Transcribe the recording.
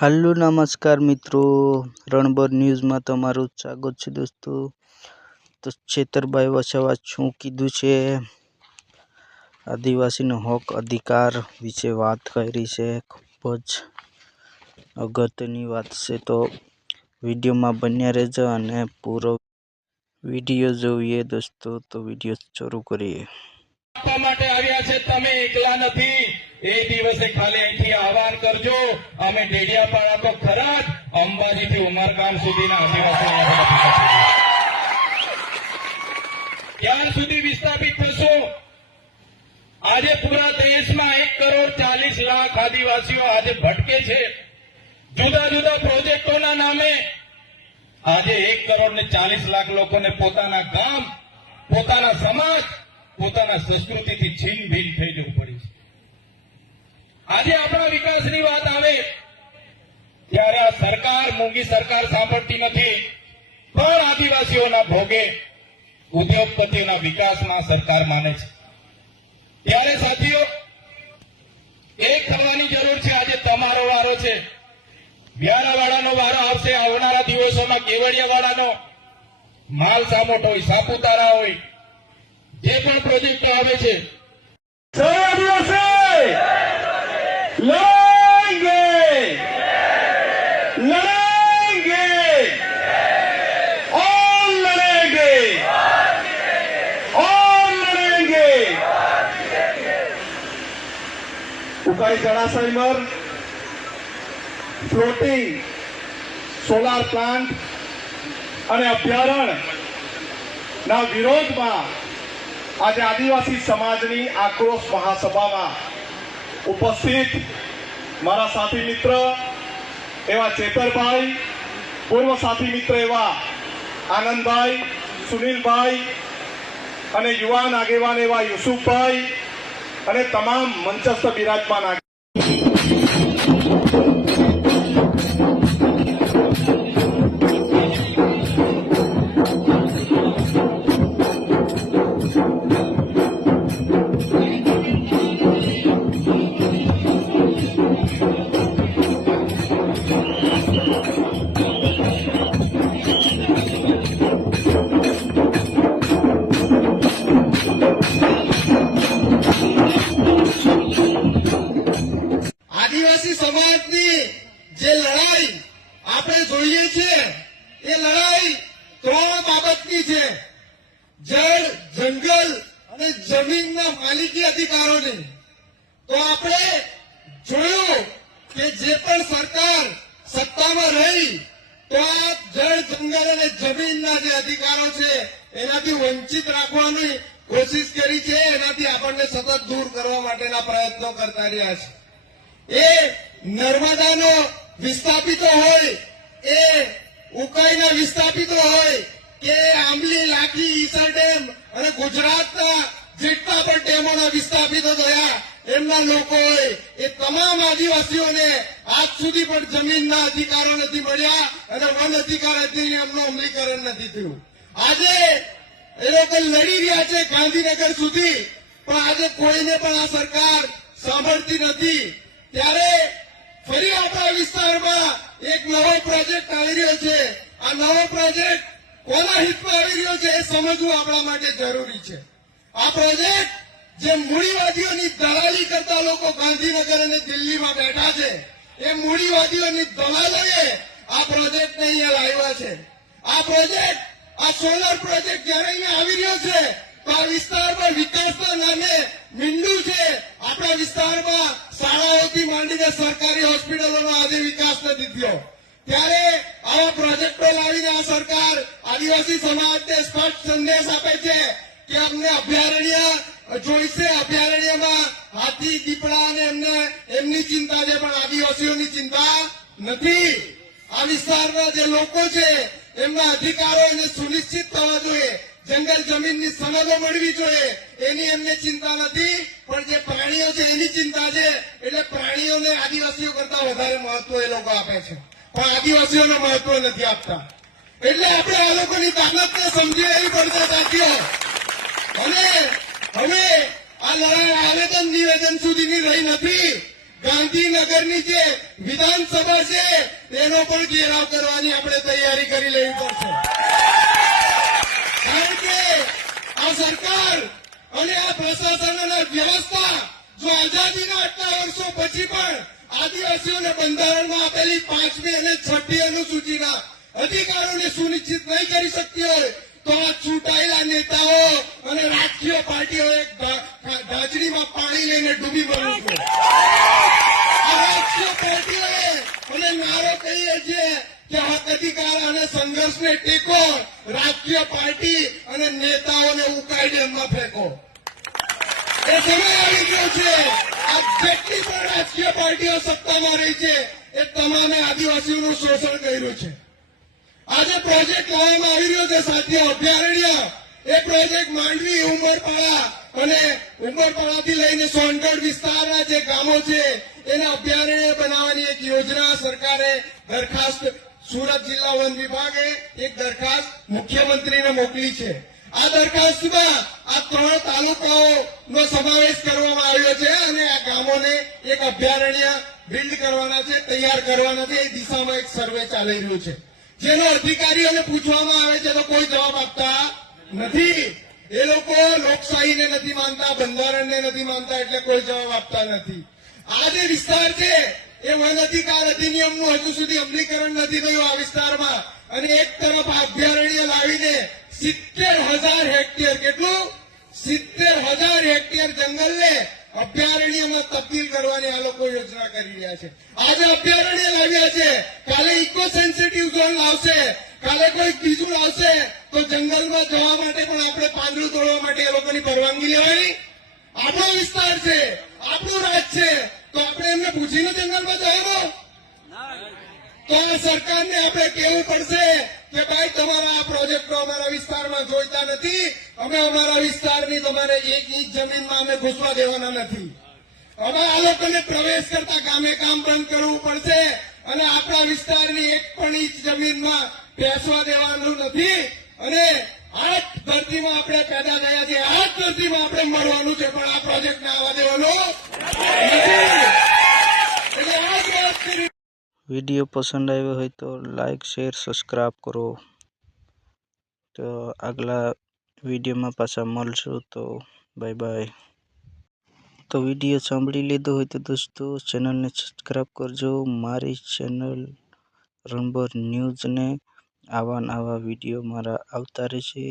હાલો, નમસ્કાર મિત્રો. રણબર ન્યૂઝમાં તમારું સ્વાગત છે દોસ્તો. તો છેતરભાઈ વસાવા શું કીધું છે? આદિવાસીનો હક, અધિકાર વિશે વાત કરી છે. ખૂબ જ અગત્યની વાત છે. તો વિડીયોમાં બન્યા રહેજો અને પૂરો વીડિયો જોઈએ દોસ્તો. તો વીડિયો શરૂ કરીએ. માટે આવ્યા છે. તમે એકલા નથી. એ દિવસે ખાલી અહીંથી આહવાન કરજો. અમે ડેડિયાપાડા તો ખરા જ અંબાજીથી ઉમરગામ સુધીના આદિવાસી ક્યાં સુધી વિસ્થાપિત થશો. આજે પૂરા દેશમાં એક કરોડ ચાલીસ લાખ આદિવાસીઓ આજે ભટકે છે. જુદા જુદા પ્રોજેક્ટોના નામે આજે એક કરોડ ને ચાલીસ લાખ લોકોને પોતાના ગામ, પોતાના સમાજ, પોતાના સંસ્કૃતિથી છીન ભીન થઈ જવું પડી છે. આજે આપણા વિકાસની વાત આવે, ત્યારે આ સરકાર, મોંઘી સરકાર સાંભળતી નથી. પણ આદિવાસીઓના ભોગે ઉદ્યોગપતિઓના વિકાસમાં સરકાર માને છે. ત્યારે સાથીઓ એક થવાની જરૂર છે, આજે તમારો વારો છે. વ્યારાવાડાનો વારો આવશે, આવનારા દિવસોમાં કેવડિયાવાડાનો માલ સામોટ હોય, સાપુતારા હોય, જે પણ પ્રોજેક્ટો આવે છે. लड़ेंगे लड़ेंगे और लड़ेंगे और लड़ेंगे ઉકાઈ જળાશયમાં ફ્લોટિંગ સોલાર પ્લાન્ટ અને અભયારણ્ય ના વિરોધમાં આજે આદિવાસી સમાજની આક્રોશ મહાસભામાં ઉપસ્થિત મારા સાથી મિત્ર એવા ચેતરભાઈ, પૂર્વ સાથી મિત્ર એવા આનંદભાઈ, સુનિલભાઈ અને યુવાન આગેવાન એવા યુસુફભાઈ અને તમામ મંચસ્થ બિરાજમાન આગે- તો આપણે જોયું કે જે પણ સરકાર સત્તામાં રહી, તો આ જળ જંગલ અને જમીનના જે અધિકારો છે, એનાથી વંચિત રાખવાની કોશિશ કરી છે, એનાથી આપણને સતત દૂર કરવા માટેના પ્રયત્નો કરતા રહ્યા છે. એ નર્મદાનો વિસ્થાપિતો હોય, એ ઉકાઈના વિસ્થાપિતો હોય, કે આંબલી લાખી ઈસર ડેમ અને ગુજરાતના જેટલા પણ ડેમોના વિસ્થાપિતો થયા એમના લોકોએ એ તમામ આદિવાસીઓને આજ સુધી પણ જમીનના અધિકારો નથી મળ્યા અને વન અધિકાર અધિનિયમનું અમલીકરણ નથી થયું. આજે એ લોકો લડી રહ્યા છે ગાંધીનગર સુધી, પણ આજે કોઈને પણ આ સરકાર સાંભળતી નથી. ત્યારે ફરી આપણા વિસ્તારમાં એક નવો પ્રોજેક્ટ આવી રહ્યો છે. આ નવો પ્રોજેક્ટ કોના હિતમાં આવી રહ્યો છે એ સમજવું આપણા માટે જરૂરી છે. આ પ્રોજેક્ટ જે મૂડીવાદીઓની દલાલી કરતા લોકો ગાંધીનગર અને દિલ્હીમાં બેઠા છે, એ મૂડીવાદીઓની દલાલોએ આ પ્રોજેક્ટને અહીંયા લાવ્યા છે. આ પ્રોજેક્ટ, આ સોલર પ્રોજેક્ટ જ્યારે અહીંયા આવી રહ્યો છે, તો આ વિસ્તારમાં વિકાસના નામે મીંડું છે. આપણા વિસ્તારમાં શાળાઓથી માંડીને સરકારી હોસ્પિટલોનો આજે વિકાસ નથી થયો. ત્યારે આવા પ્રોજેક્ટો લાવીને આ સરકાર આદિવાસી સમાજને સ્પષ્ટ સંદેશ આપે છે કે અમને અભયારણ્ય જોઈશે અભયારણ્યમાં હાથી, દીપડા અને એમને, એમની ચિંતા છે, પણ આદિવાસીઓની ચિંતા નથી. આ વિસ્તારના જે લોકો છે, એમના અધિકારો એને સુનિશ્ચિત થવા જોઈએ. જંગલ જમીનની સનદો મળવી જોઈએ. એની એમને ચિંતા નથી, પણ જે પ્રાણીઓ છે, એની ચિંતા છે. એટલે પ્રાણીઓને આદિવાસીઓ કરતા વધારે મહત્વ એ લોકો આપે છે. પણ આદિવાસીઓને મહત્વ નથી આપતા. એટલે આપણે આ લોકોની તાકાતને સમજી લેવી પડશે, સાથીઓ. અને હવે આ લડાઈ આવેદન નિવેદન સુધીની રહી નથી. ગાંધીનગરની જે વિધાનસભા છે, તેનો પણ ઘેરાવ કરવાની આપણે તૈયારી કરી લેવી પડશે. કારણ કે આ સરકાર અને આ પ્રશાસન અને વ્યવસ્થા જો આઝાદીના આટલા વર્ષો પછી પણ આદિવાસીઓને બંધારણમાં આપેલી પાંચમી અને છઠ્ઠી અનુસૂચિના અધિકારોને સુનિશ્ચિત નહીં કરી શકતી હોય તો ચૂંટાયેલા નેતાઓ અને રાજકીય પાર્ટીઓ એક ગાજડીમાં પાણી લઈને ડૂબી મળવું છે. રાજકીય પાર્ટીઓએ અને નારો કહીએ છીએ કે હક અધિકાર અને સંઘર્ષને ટેકો રાજકીય પાર્ટી અને નેતાઓને ઉકાઈ ડેમમાં ફેંકો. એ સમય આવી ગયો છે. આ જેટલી પણ રાજકીય પાર્ટીઓ સત્તામાં રહી છે, એ તમામે આદિવાસીઓનું શોષણ કર્યું છે. આજે પ્રોજેક્ટ લાવવામાં આવી રહ્યો છે સાથીઓ અભયારણ્ય. એ પ્રોજેક્ટ માંડવી, ઉમરપાડા અને ઉમરપાડાથી લઈને સોનગઢ વિસ્તારના જે ગામો છે, એને અભયારણ્ય બનાવવાની એક યોજના સરકારે દરખાસ્ત સુરત જિલ્લા વન વિભાગે એક દરખાસ્ત મુખ્યમંત્રીને મોકલી છે. આ દરખાસ્તમાં આ ત્રણ તાલુકાઓનો સમાવેશ કરવામાં આવ્યો છે અને આ ગામોને એક અભયારણ્ય બિલ્ડ કરવાના છે, તૈયાર કરવાના છે. એ દિશામાં એક સર્વે ચાલી રહ્યું છે. જેનો અધિકારીઓને પૂછવામાં આવે છે તો કોઈ જવાબ આપતા નથી. એ લોકો લોકશાહીને નથી માનતા, બંધારણને નથી માનતા, એટલે કોઈ જવાબ આપતા નથી. આ જે વિસ્તાર છે, એ વન અધિકાર અધિનિયમનું હજુ સુધી અમલીકરણ નથી થયું આ વિસ્તારમાં. અને એક તરફ અભયારણ્ય લાવીને સિત્તેર હજાર હેક્ટેર, કેટલું? સિત્તેર હજાર હેક્ટેર જંગલને અભયારણ્યમાં તબદીલ કરવાની આ લોકો યોજના કરી રહ્યા છે. આજે અભયારણ્ય લાવ્યા છે. કાલે ઇકો સેન્સિટિવ ઝોન આવશે. કાલે કોઈ બીજું આવશે, તો જંગલમાં જવા માટે પણ આપણે પાંદડું તોડવા માટે એ લોકોની પરવાનગી લેવાની. આપણો વિસ્તાર છે, આપણું રાજ છે. તો આપણે એમને પૂછીને જંગલમાં જવાનું? તો સરકારને આપણે કહેવું પડશે કે ભાઈ, તમારા આ પ્રોજેક્ટો અમારા વિસ્તારમાં જોઈતા નથી. અમે અમારા વિસ્તારની તમારે એક ઇંચ જમીનમાં અમે ઘૂસવા દેવાના નથી. હવે આ લોકોને પ્રવેશ કરતા ગામે કામ બંધ કરવું પડશે અને આપણા વિસ્તારની એક પણ ઇંચ જમીનમાં બેસવા દેવાનું નથી. અને આ ધરતીમાં આપણે પેદા થયા છે. આ જ ધરતીમાં આપણે મળવાનું છે. પણ આ પ્રોજેક્ટને આવવા દેવાનો નથી એટલે આ જ વાત કરી વીડિયો પસંદ આવ્યો હોય તો લાઈક, શેર સબસ્ક્રાઈબ કરો. તો આગલા વિડીયોમાં પાછા મળશું. તો બાય બાય. તો વીડિયો સાંભળી લીધો હોય તો દોસ્તો ચેનલને સબસ્ક્રાઈબ કરજો. મારી ચેનલ રણબર ન્યૂઝને આવા નવા વીડિયો મારા આવતા રહેશે.